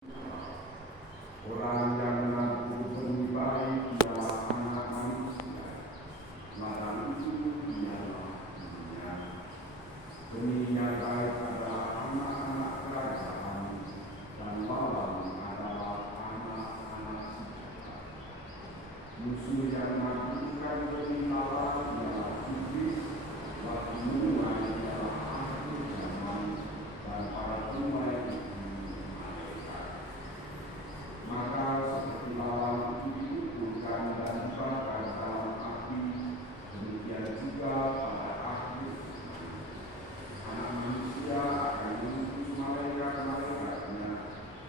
Orang yang mengaku benih baik ialah anak manusia, ladang itu ialah dunia. Benih yang baik adalah anak-anak kerajaan, dan lalang adalah anak-anak sejahtera. Musuh yang mengakukan benih lalang ialah iblis, waktu mulai ialah akhir zaman, dan para tuai itu malaikat. Maka seperti lalang itu dikumpulkan dan dibakar dalam api, demikian juga pada akhir anak manusia akan mengutus malaikat-malaikatnya,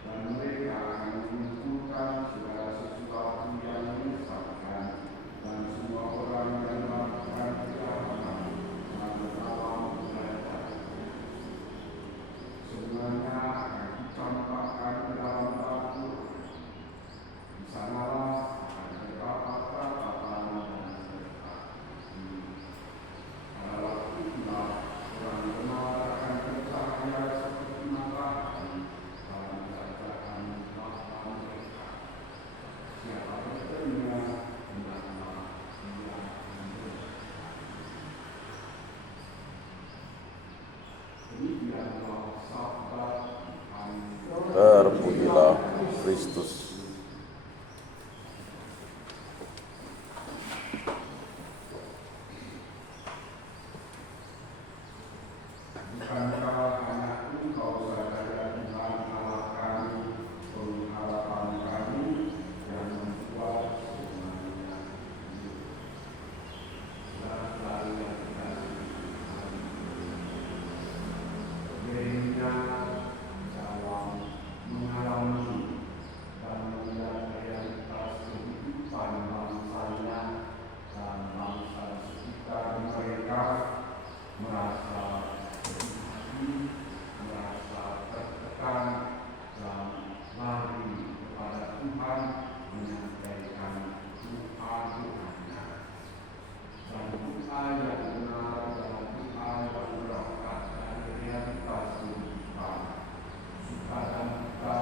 dan mereka akan mengumpulkan segala sesuatu yang menyesatkan dan semua orang yang melakukan kejahatan lalu dalam derajat. Semuanya akan dicampakkan ke dalam batu. Di sanalah akan terdapat ratapan dan sesak. Pada waktu itulah orang benar akan bercahaya seperti matahari dalam kerajaan Bapa mereka. Siapa bertelinga, hendaklah ia mendengar. Demikianlah sabda Tuhan. Terpujilah Kristus. Bukankah anak engkau saudara Tuhan Allah kami, pengharapan kami yang membuat semuanya hidup. Saudara yang dikasihi Tuhan, Yeremia dalam mengalami dan melihat realitas kehidupan bangsanya dan bangsa sekitar mereka, merasa sedih hati, merasa tertekan, dan lari kepada Tuhan menyampaikan doa-doanya. Dan doa yang benar adalah doa yang berangkat dari realitas kehidupan, suka dan duka,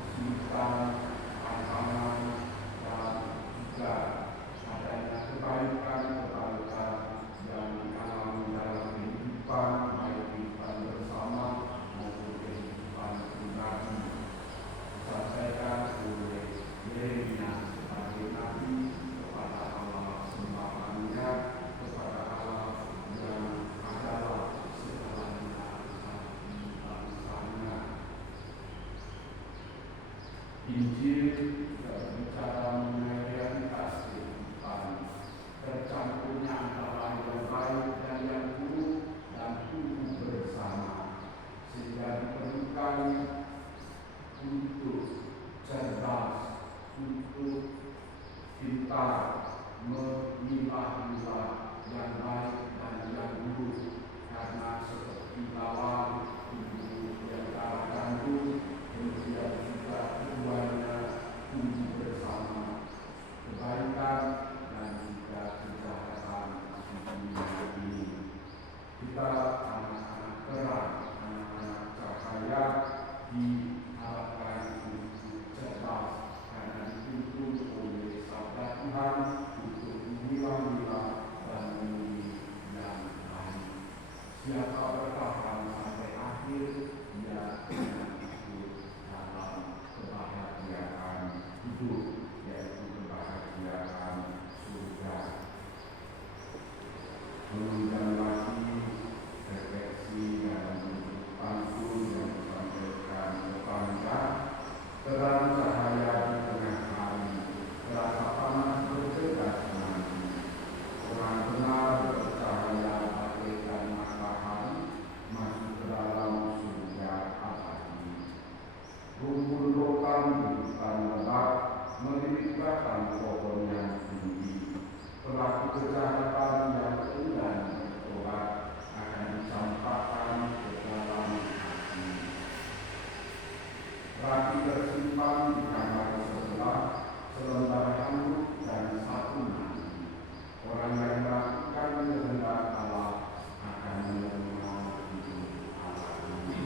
kesulitan, tantangan, dan juga adanya kebaikan-kebaikan yang dialami dalam kehidupan, baik kehidupan bersama maupun kehidupan pribadi, disampaikan oleh Yeremia sebagai nabi kepada Allah sembahannya, kepada Allah yang adalah segalanya bagi bangsanya. Injil berbicara mengenai realitas kehidupan, tercampurnya antara yang baik dan yang buruk dan tumbuh bersama, sehingga diperlukan untuk cerdas, untuk pintar memilah-milah yang baik dan yang buruk, karena seperti lalang tumbuh di antara gandum, kemudian juga keduanya tumbuh bersama, kebaikan dan juga kejahatan di dunia ini. Kita anak-anak terang, anak-anak cahaya, diharapkan untuk cerdas karena dituntun oleh sabda Tuhan untuk memilah-milah dan memilih yang baik. Siapa bertahan sampai akhir, dia akan ikut dalam kebahagiaan hidup, yaitu kebahagiaan surga. Kemudian lagi refleksi dan pantun yang disampaikan Bapanda, terang cahaya di tengah hari, terasa panas bergegas menanti. Orang benar bercahaya bagaikan matahari, masuk ke dalam surga abadi. Rumpun logam di hutan lebat, melilit batang pohon yang tinggi. Pelaku kejahatan yang enggan bertobat akan dicampakkan ke dalam api. Ragi tersimpan di kamar sebelah, selembar handuk dan satu nasi. Orang yang melakukan kehendak Allah akan menerima hidup Allah ini.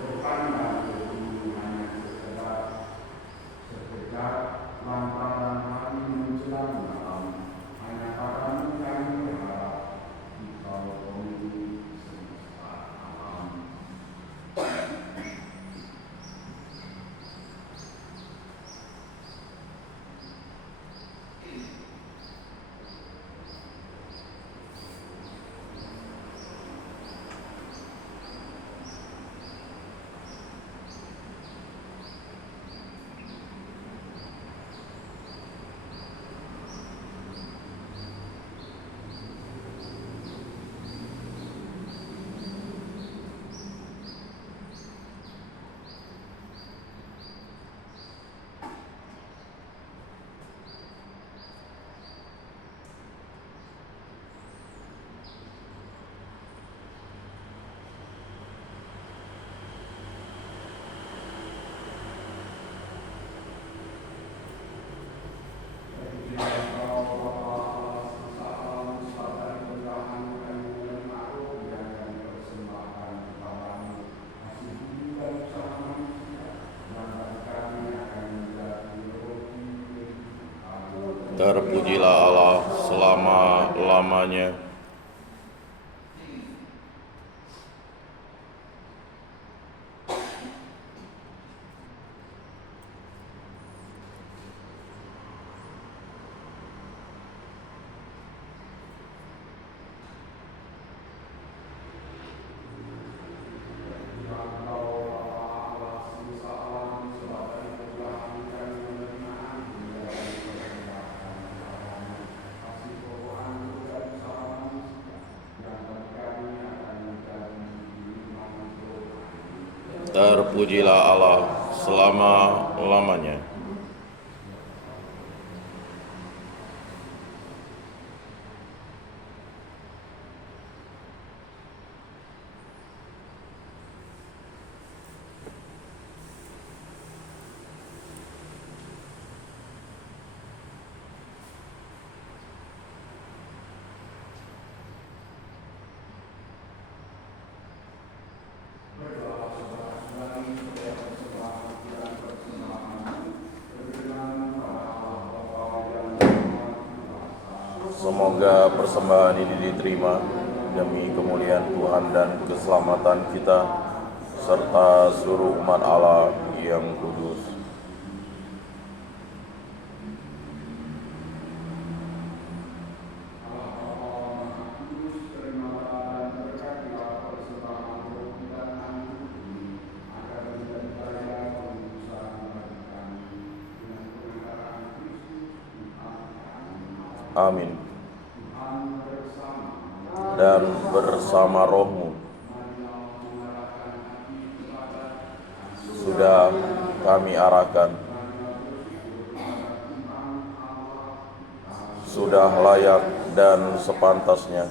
Berpandang ke dunia Terpujilah Allah selama-lamanya. Terpujilah Allah selama-lamanya. Semoga persembahan ini diterima demi kemuliaan Tuhan dan keselamatan kita, serta seluruh umat Allah yang kudus. Amin. Dan bersama rohmu sudah kami arahkan, sudah layak dan sepantasnya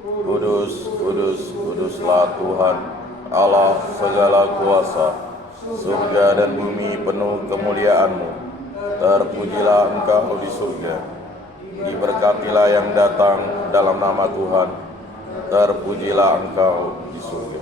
Kudus, kudus, kuduslah Tuhan, Allah segala kuasa. Surga dan bumi penuh kemuliaan-Mu. Terpujilah Engkau di surga. Diberkatilah yang datang dalam nama Tuhan. Terpujilah Engkau di surga.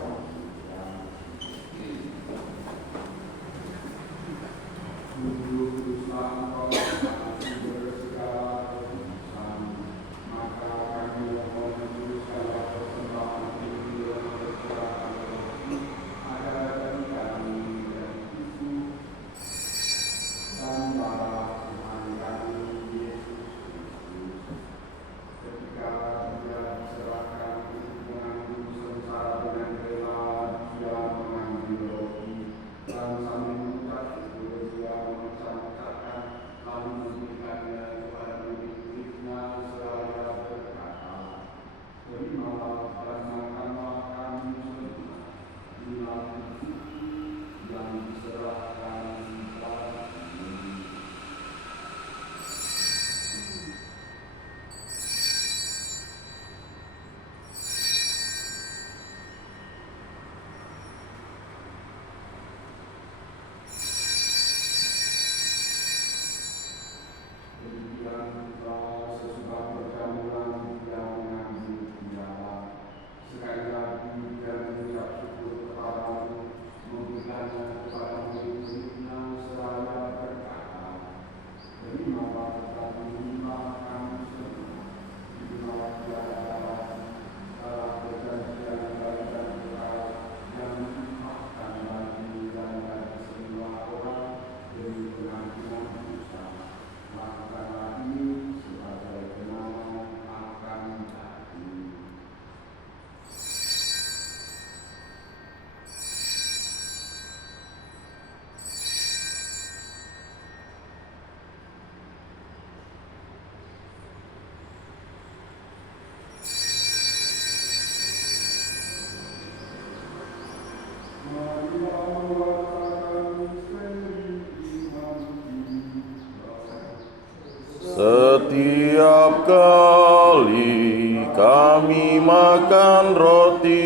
Setiap kali kami makan roti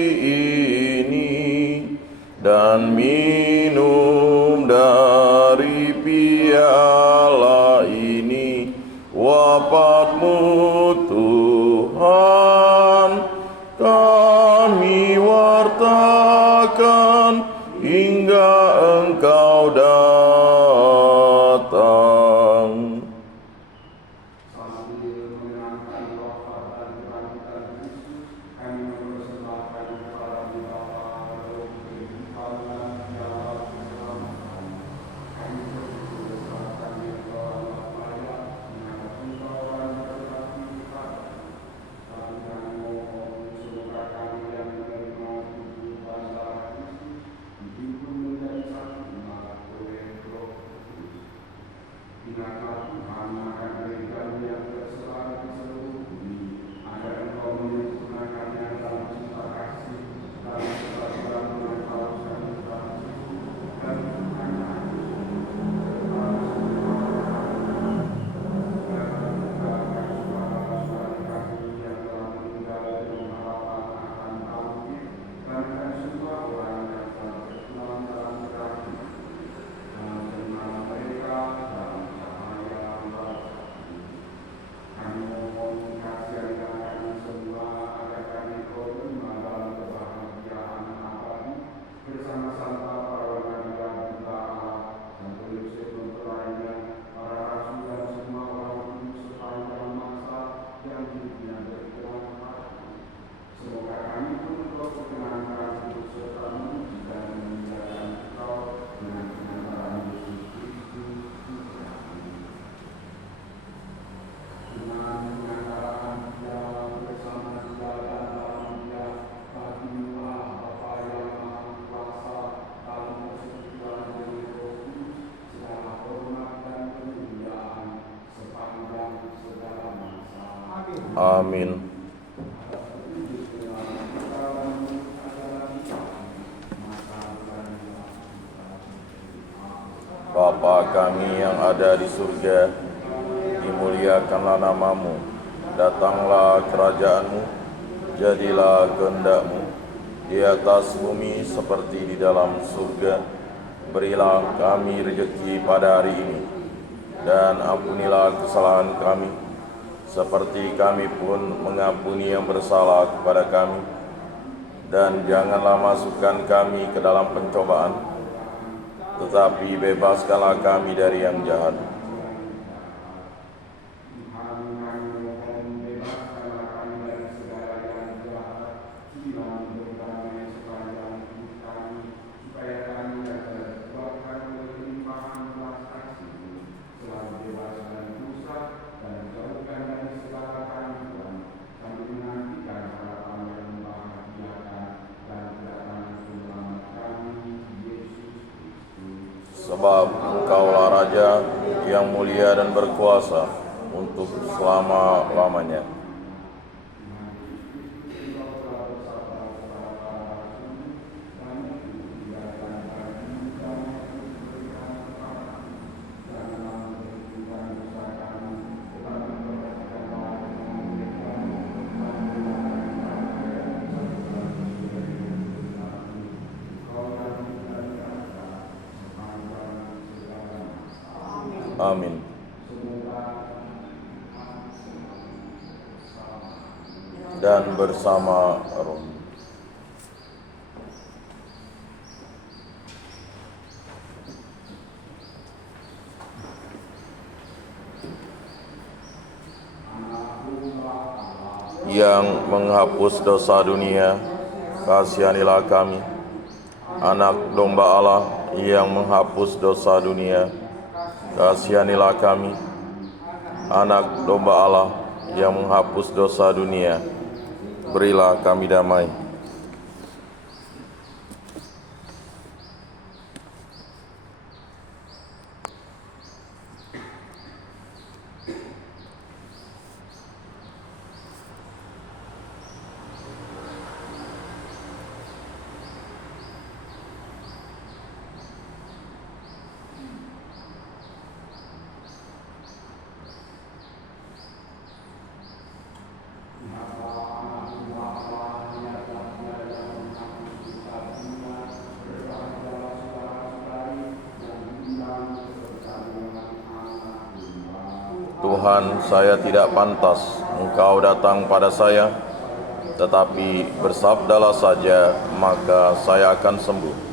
ini dan minum dari piala ini, wafat-Mu Tuhan kami wartakan hingga Engkau datang. Sambil mengenangkan wafat dan kebangkitan Kristus, kami mempersembahkan kepada Bapa roh kehidupan dan piala keselamatan. Kami bersyukur serahkan Engkau Allah layak menghadap Engkau dan berhati kita. Kami mohon semoga kami yang menerima tubuh dan darah Kristus dihimpun menjadi satu umat oleh Roh Kudus. Ingatlah Tuhan akan gereja-Mu yang tersebar di seluruh bumi, agar Engkau menyempurnakannya dalam cinta kasih dan kesatuan mengetahukan Tuhan dan Tuhan Amin. Bapa kami yang ada di surga, dimuliakanlah nama-Mu, datanglah kerajaan-Mu, jadilah kehendak-Mu di atas bumi seperti di dalam surga. Berilah kami rezeki pada hari ini, dan ampunilah kesalahan kami, seperti kami pun mengampuni yang bersalah kepada kami. Dan janganlah masukkan kami ke dalam pencobaan, tetapi bebaskanlah kami dari yang jahat. Sebab Engkaulah Raja yang mulia dan berkuasa untuk selama-lamanya. Amin. Dan bersama roh. Yang menghapus dosa dunia, kasihanilah kami. Anak domba Allah yang menghapus dosa dunia, kasihanilah kami. Anak domba Allah yang menghapus dosa dunia, berilah kami damai. Tuhan, saya tidak pantas Engkau datang pada saya, tetapi bersabdalah saja, maka saya akan sembuh.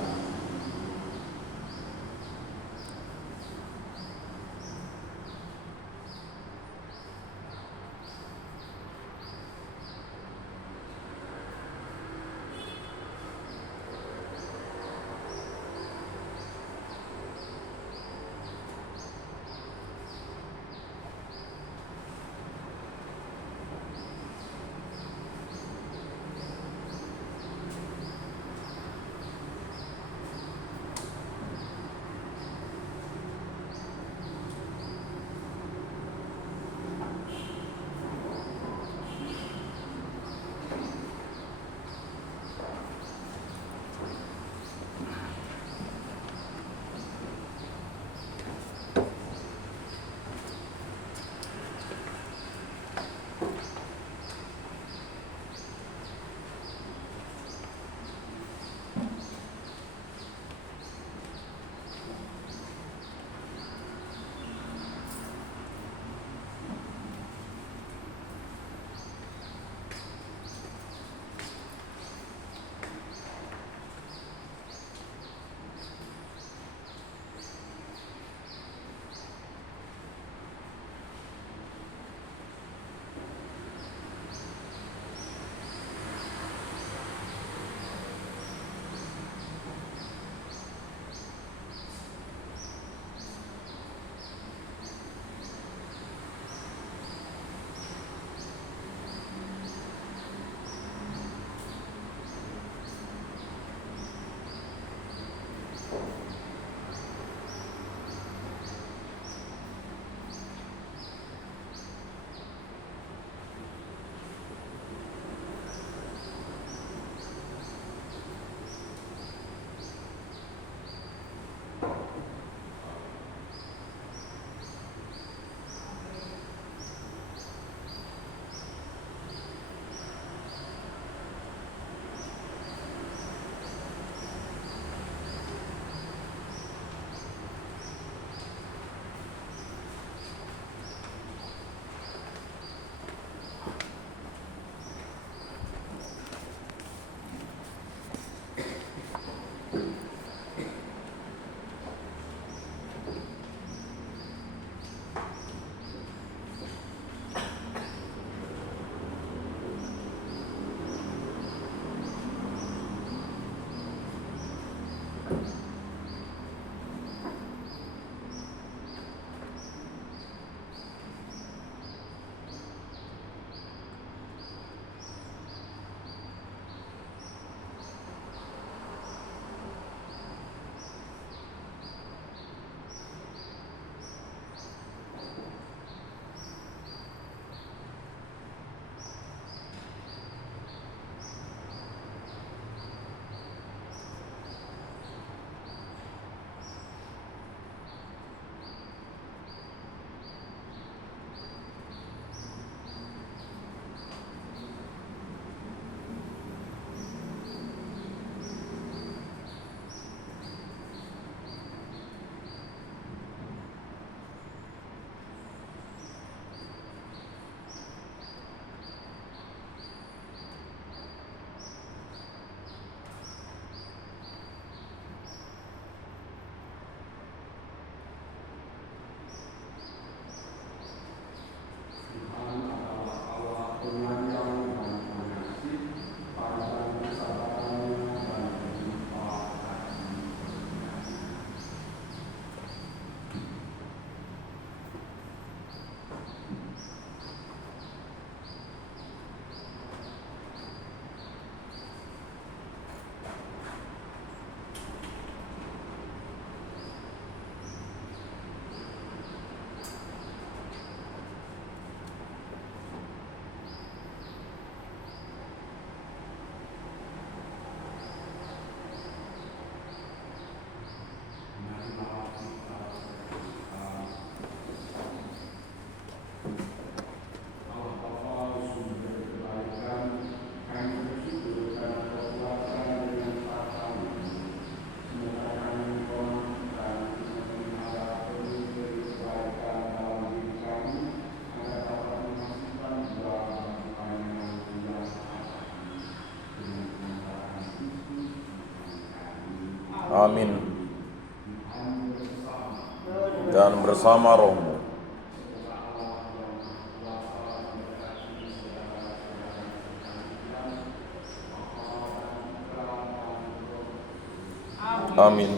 Amin. Dan bersama rohmu. Amin.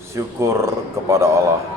Syukur kepada Allah.